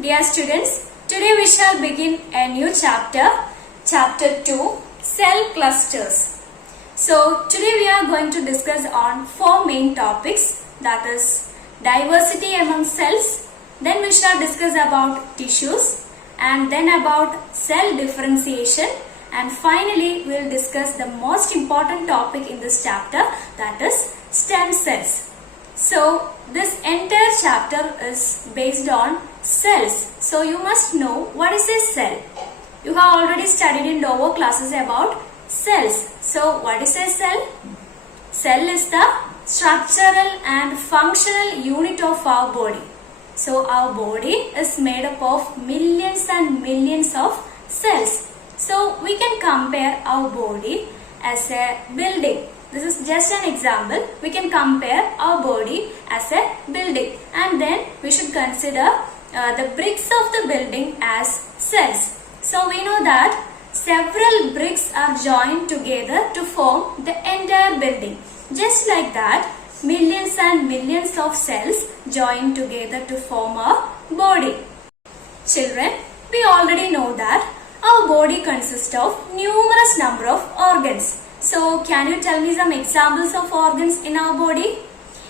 Dear students, today we shall begin a new chapter, chapter 2, cell clusters. So today we are going to discuss on four main topics, that is diversity among cells, then we shall discuss about tissues and then about cell differentiation, and finally we will discuss the most important topic in this chapter, that is stem cells. So this entire chapter is based on cells. So you must know what is a cell. You have already studied in lower classes about cells. So what is a cell? Cell is the structural and functional unit of our body. So our body is made up of millions and millions of cells. So we can compare our body as a building. This is just an example. We can compare our body as a building, and then we should consider the bricks of the building as cells. So we know that several bricks are joined together to form the entire building. Just like that, millions and millions of cells join together to form our body. Children, we already know that our body consists of numerous number of organs. So can you tell me some examples of organs in our body?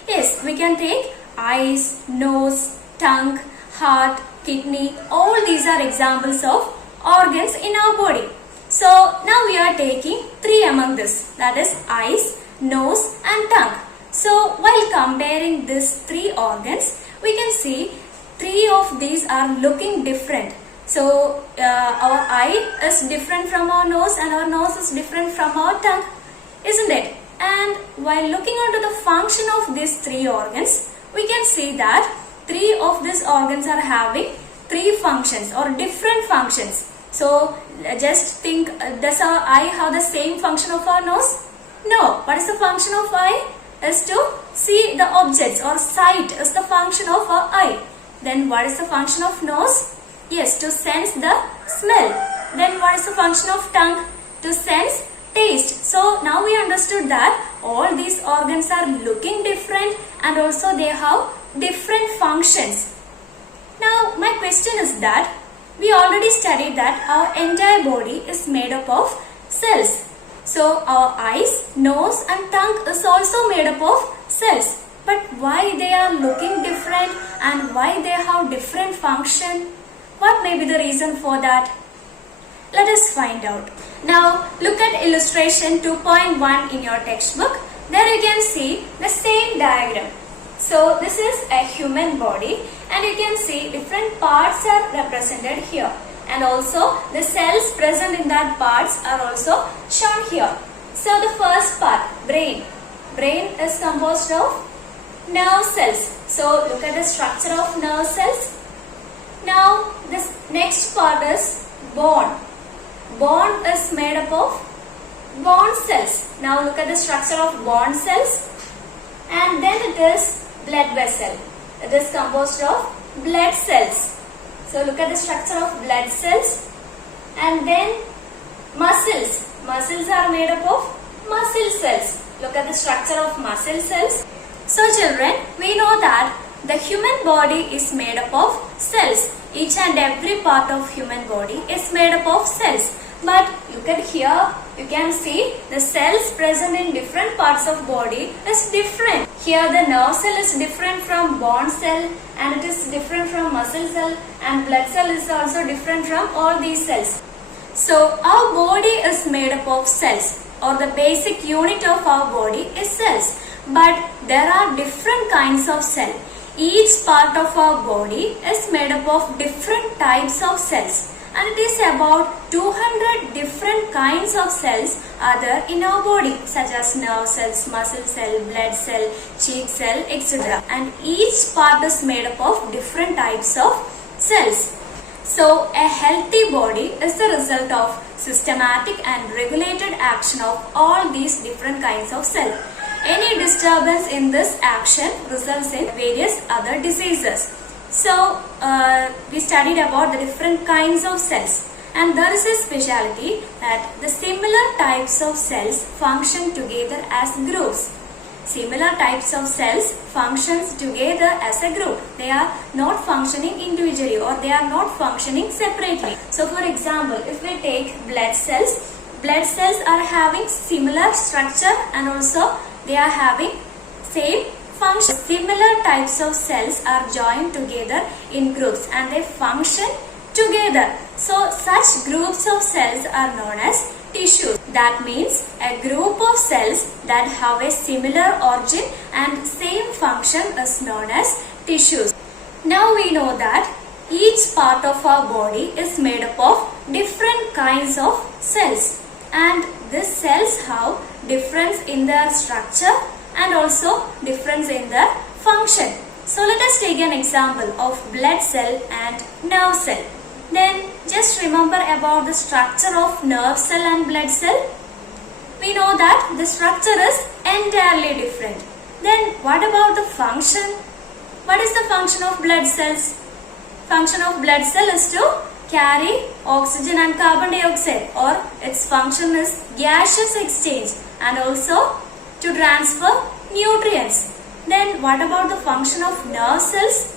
Yes, we can take eyes, nose, tongue, heart, kidney. All these are examples of organs in our body. So now we are taking three among this, that is eyes, nose and tongue. So while comparing these three organs, we can see three of these are looking different. So our eye is different from our nose and our nose is different from our tongue, isn't it? And while looking into the function of these three organs, we can see that three of these organs are having three functions or different functions. So just think, does our eye have the same function of our nose? No. What is the function of eye? Is to see the objects, or sight is the function of our eye. Then what is the function of nose? Yes, to sense the smell. Then what is the function of tongue? To sense taste. So now we understood that all these organs are looking different and also they have different functions. Now my question is that we already studied that our entire body is made up of cells. So our eyes, nose and tongue is also made up of cells. But why they are looking different and why they have different function? What may be the reason for that? Let us find out. Now look at illustration 2.1 in your textbook. There you can see the same diagram. So this is a human body and you can see different parts are represented here. And also the cells present in that parts are also shown here. So the first part, brain. Brain is composed of nerve cells. So look at the structure of nerve cells. Now this next part is bone. Bone is made up of bone cells. Now look at the structure of bone cells. And then it is blood vessel. It is composed of blood cells. So look at the structure of blood cells. And then muscles. Muscles are made up of muscle cells. Look at the structure of muscle cells. So children, we know that the human body is made up of cells. Each and every part of human body is made up of cells. But look at here, you can see the cells present in different parts of body is different. Here the nerve cell is different from bone cell and it is different from muscle cell, and blood cell is also different from all these cells. So our body is made up of cells, or the basic unit of our body is cells. But there are different kinds of cells. Each part of our body is made up of different types of cells, and it is about 200 different kinds of cells are there in our body, such as nerve cells, muscle cell, blood cell, cheek cell, etc. And each part is made up of different types of cells. So a healthy body is the result of systematic and regulated action of all these different kinds of cells. Any disturbance in this action results in various other diseases. So we studied about the different kinds of cells, and there is a speciality that the similar types of cells function together as groups. similar types of cells functions together as a group. They are not functioning individually or they are not functioning separately. So for example, if we take blood cells are having similar structure and also they are having same function. Similar types of cells are joined together in groups and they function together. So such groups of cells are known as tissues. That means a group of cells that have a similar origin and same function is known as tissues. Now we know that each part of our body is made up of different kinds of cells, and these cells have difference in their structure and also difference in their function. So let us take an example of blood cell and nerve cell. Then just remember about the structure of nerve cell and blood cell. We know that the structure is entirely different. Then what about the function? What is the function of blood cells? Function of blood cell is to carry oxygen and carbon dioxide, or its function is gaseous exchange, and also to transfer nutrients. Then what about the function of nerve cells?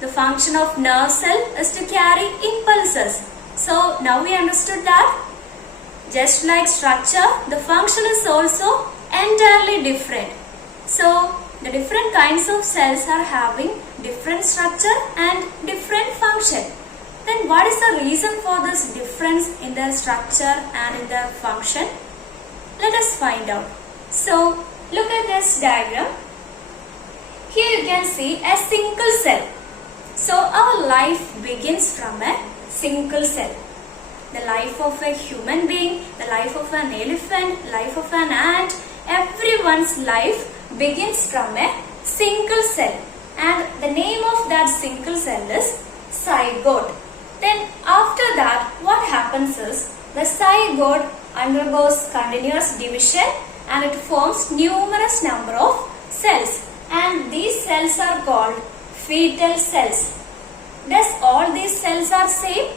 The function of nerve cell is to carry impulses. So now we understood that just like structure, the function is also entirely different. So the different kinds of cells are having different structure and different function. Then what is the reason for this difference in their structure and in their function? Let us find out. So look at this diagram. Here you can see a single cell. So our life begins from a single cell. The life of a human being, the life of an elephant, life of an ant, everyone's life begins from a single cell. And the name of that single cell is zygote. Then after that, what happens is the zygote undergoes continuous division and it forms numerous number of cells. And these cells are called fetal cells. Does all these cells are same?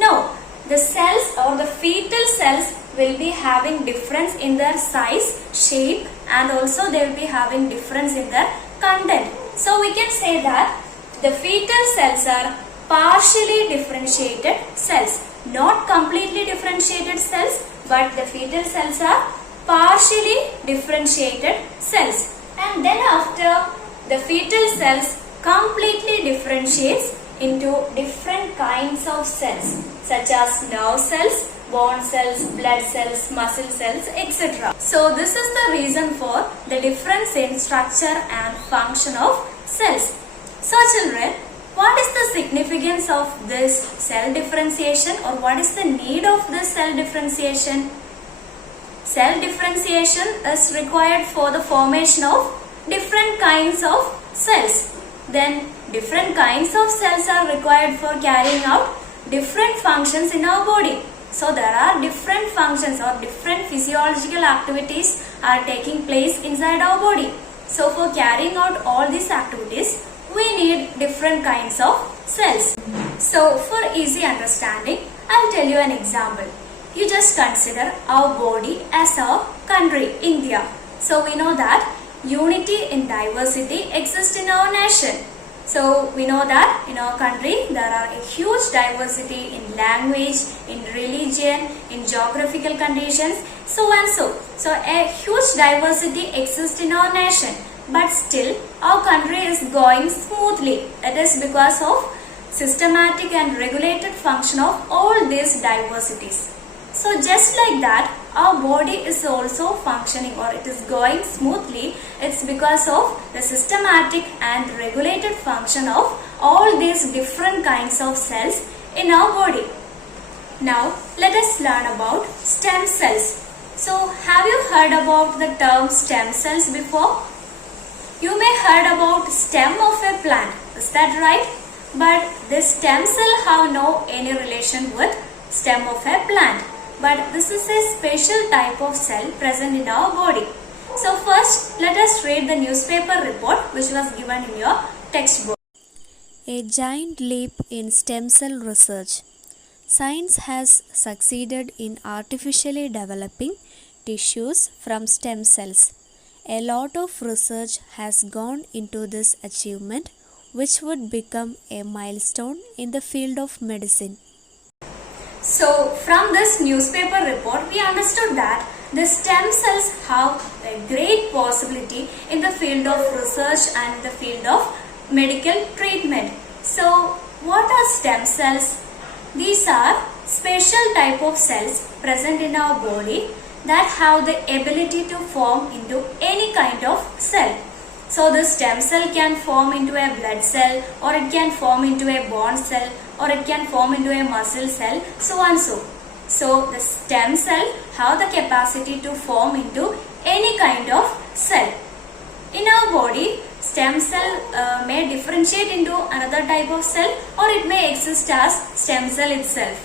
No. The cells or the fetal cells will be having difference in their size, shape, and also they will be having difference in their content. So we can say that the fetal cells are partially differentiated cells. Not completely differentiated cells, but the fetal cells are partially differentiated cells. And then after, the fetal cells completely differentiates into different kinds of cells such as nerve cells, bone cells, blood cells, muscle cells, etc. So this is the reason for the difference in structure and function of cells. So children, what is the significance of this cell differentiation, or what is the need of this cell differentiation? Cell differentiation is required for the formation of different kinds of cells. Then different kinds of cells are required for carrying out different functions in our body. So there are different functions or different physiological activities are taking place inside our body. So for carrying out all these activities, we need different kinds of cells. So for easy understanding, I'll tell you an example. You just consider our body as our country, India. So we know that unity in diversity exists in our nation. So we know that in our country there are a huge diversity in language, in religion, in geographical conditions, so and so. So a huge diversity exists in our nation, but still our country is going smoothly. That is because of systematic and regulated function of all these diversities. So just like that, our body is also functioning, or it is going smoothly. It's because of the systematic and regulated function of all these different kinds of cells in our body. Now let us learn about stem cells. So have you heard about the term stem cells before? You may heard about stem of a plant. Is that right? But this stem cell have no any relation with stem of a plant. But this is a special type of cell present in our body. So first, let us read the newspaper report which was given in your textbook. A giant leap in stem cell research. Science has succeeded in artificially developing tissues from stem cells. A lot of research has gone into this achievement, which would become a milestone in the field of medicine. So, from this newspaper report, we understood that the stem cells have a great possibility in the field of research and the field of medical treatment. So, what are stem cells? These are special type of cells present in our body that have the ability to form into any kind of cell. So the stem cell can form into a blood cell, or it can form into a bone cell, or it can form into a muscle cell, so and so. So the stem cell have the capacity to form into any kind of cell. In our body, stem cell may differentiate into another type of cell, or it may exist as stem cell itself.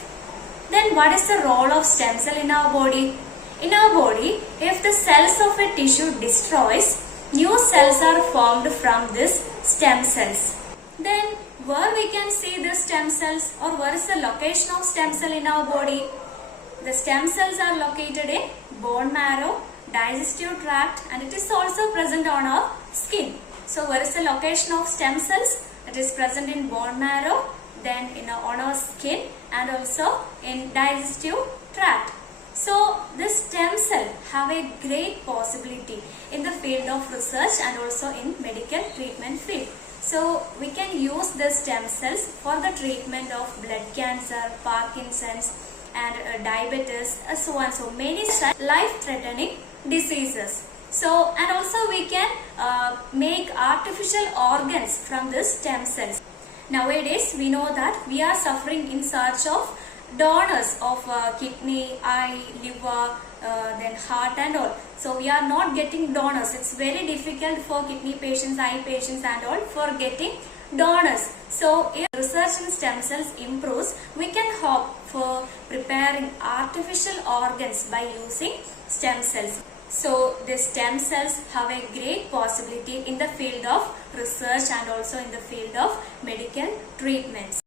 Then what is the role of stem cell in our body? In our body, if the cells of a tissue destroys, new cells are formed from this stem cells. Then where we can see the stem cells, or where is the location of stem cell in our body? The stem cells are located in bone marrow, digestive tract, and it is also present on our skin. So where is the location of stem cells? It is present in bone marrow, then on our skin, and also in digestive tract. So this stem cell have a great possibility in the field of research and also in medical treatment field. So we can use the stem cells for the treatment of blood cancer, Parkinson's, and diabetes, so on. So many such life-threatening diseases. So, and also we can make artificial organs from this stem cells. Nowadays we know that we are suffering in search of donors of kidney, eye, liver, then heart and all. So we are not getting donors. It's very difficult for kidney patients, eye patients and all for getting donors. So if research in stem cells improves, we can hope for preparing artificial organs by using stem cells. So the stem cells have a great possibility in the field of research and also in the field of medical treatments.